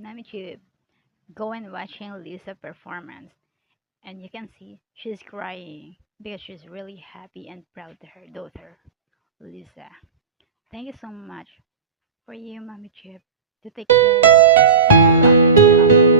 Mommy Tube, go and watching Lisa performance, and you can see she's crying because she's really happy and proud to her daughter, Lisa. Thank you so much for you, Mommy Chip, to take care. I love you.